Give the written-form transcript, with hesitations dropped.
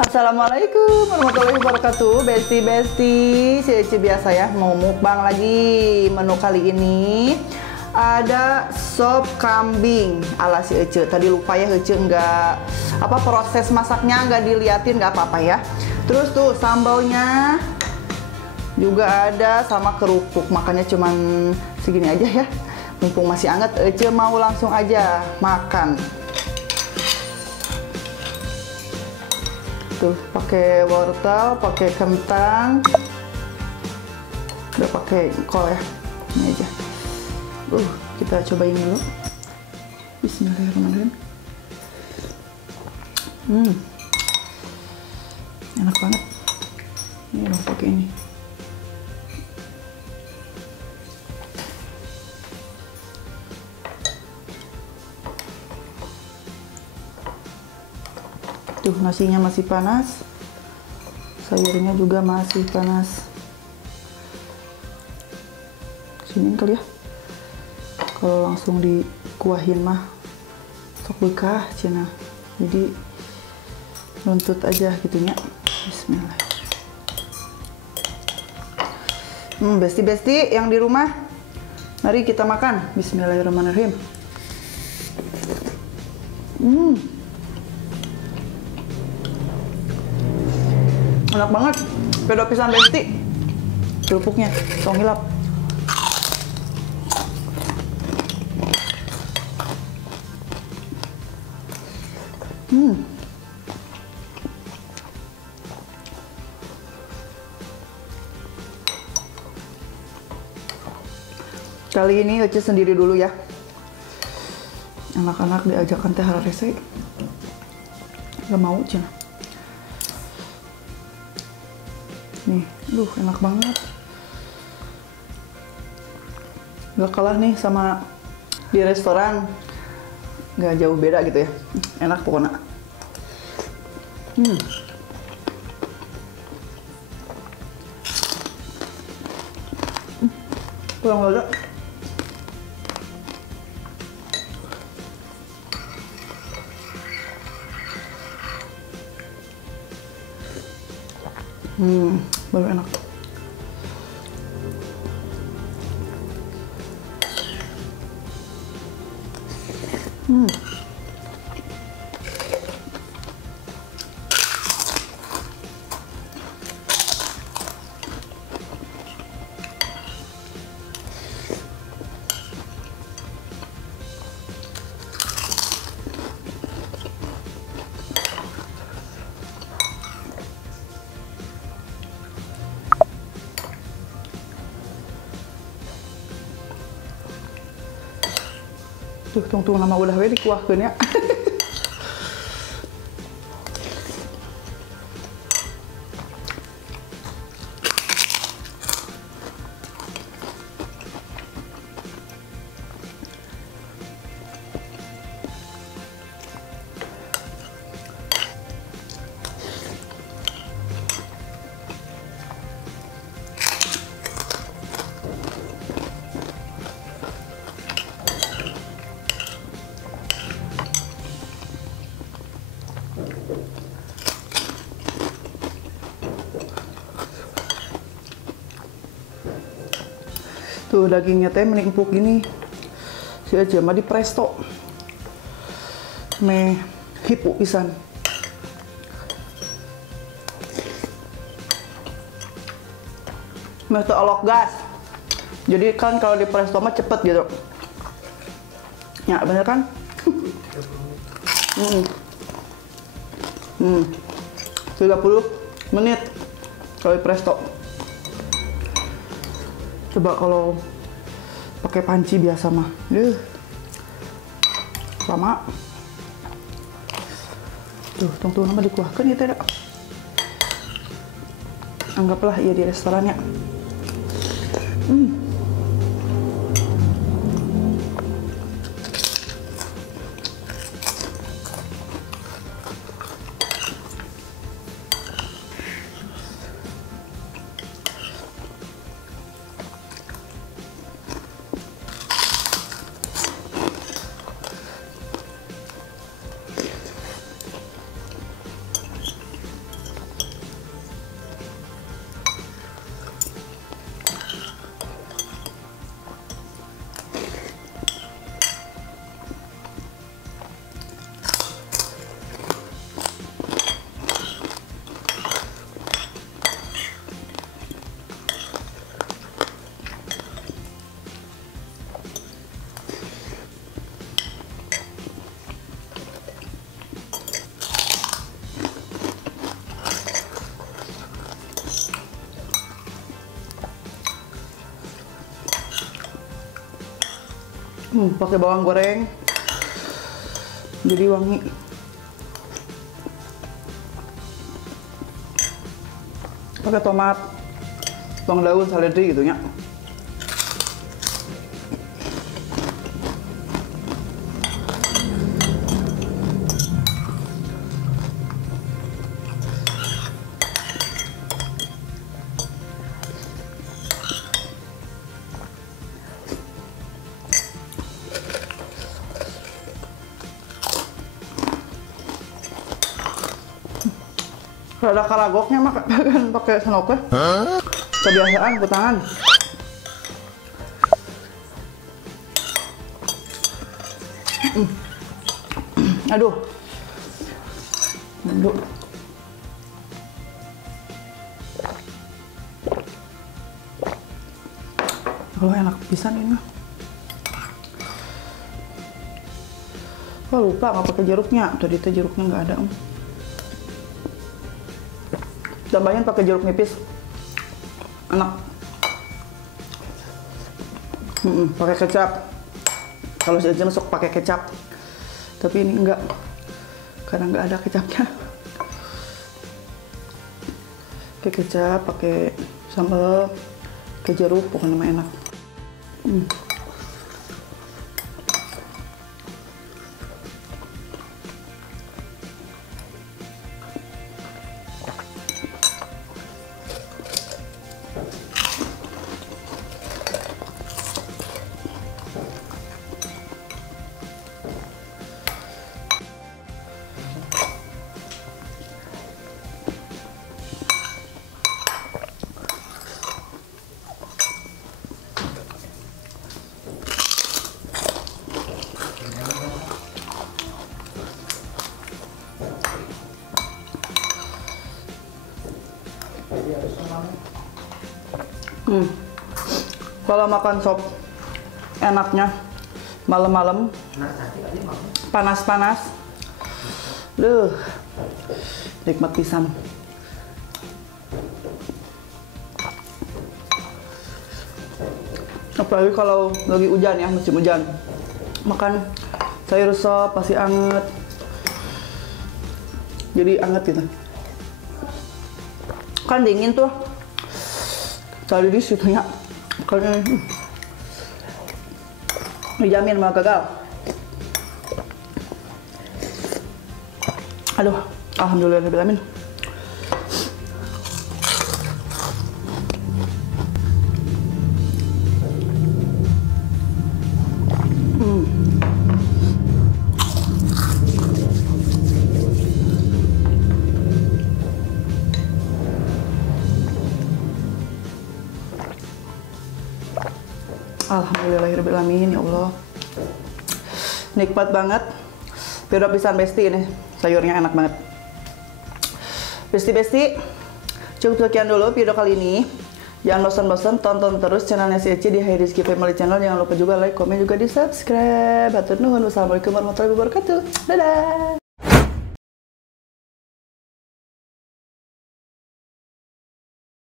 Assalamualaikum warahmatullahi wabarakatuh. Besti, si Ece biasa ya, mau mukbang lagi. Menu kali ini ada sop kambing ala si Ece. Tadi lupa ya Ece, nggak proses masaknya nggak diliatin, nggak apa-apa ya. Terus tuh sambalnya juga ada sama kerupuk, makanya cuman segini aja ya. Mumpung masih hangat, Ece mau langsung aja makan. Tuh pakai wortel, pakai kentang, udah pakai kol ya, ini aja. Kita cobain dulu. Bismillahirrahmanirrahim. Enak banget. Ini loh pakai ini. Tuh nasinya masih panas, sayurnya juga masih panas. Sini kali ya, kalau langsung dikuahin mah sok bekah cina, jadi nuntut aja gitunya. Bismillah. Besti-besti yang di rumah, mari kita makan. Bismillahirrahmanirrahim. Enak banget, pedo pisan besti. Kerupuknya, tong hilap. Kali ini Ece sendiri dulu ya. Anak-anak diajakan teh hararese, gak mau cina. Nih, enak banget. Gak kalah nih sama di restoran. Gak jauh beda gitu ya. Enak pokoknya. Kurang lada. Baru enak. Tuh, tunggu nama udah we dikuahkeun ya. Tuh dagingnya teh menempuk gini. Si aja mah di presto. Me hipu pisan. Meh teu olok gas. Jadi kan kalau di presto mah cepet gitu. Ya bener kan? 30 menit kalau di presto. Coba kalau pakai panci biasa mah, lama. Tuh, tunggu nama dikuahkan ya teh. Anggaplah ya di restoran ya. Pakai bawang goreng. Jadi wangi. Pakai tomat, bawang daun, seledri gitu ya. Rada karagoknya mah pakai senoknya. Kebiasaan putangan. Aduh. Aduh. Kalau enak pisan ini mah. Oh, lupa nggak pakai jeruknya. Tadi itu jeruknya nggak ada. Tambahin pakai jeruk nipis, enak. Pakai kecap. Kalau si Ece masuk pakai kecap, tapi ini enggak, karena nggak ada kecapnya. Pakai kecap, pakai sambal, pakai jeruk, pokoknya mah enak. Kalau makan sop enaknya malam-malam, panas-panas, nikmat pisan. Apalagi kalau lagi hujan ya, musim hujan, makan sayur sop pasti anget, jadi anget gitu. Kan dingin tuh, tadi di situ ya. Kalau dijamin mau gagal. Aduh, alhamdulillahirobbilalamin. Alhamdulillahirobbilalamin, ya Allah. Nikmat banget. Piro pisan besti ini, sayurnya enak banget. Besti-besti, cukup sekian dulu video kali ini. Jangan bosan-bosan, tonton terus channelnya si Eci di Hai Rizky Family Channel. Jangan lupa juga like, komen, juga di subscribe. Hatur nuhun. Wassalamualaikum warahmatullahi wabarakatuh. Dadah.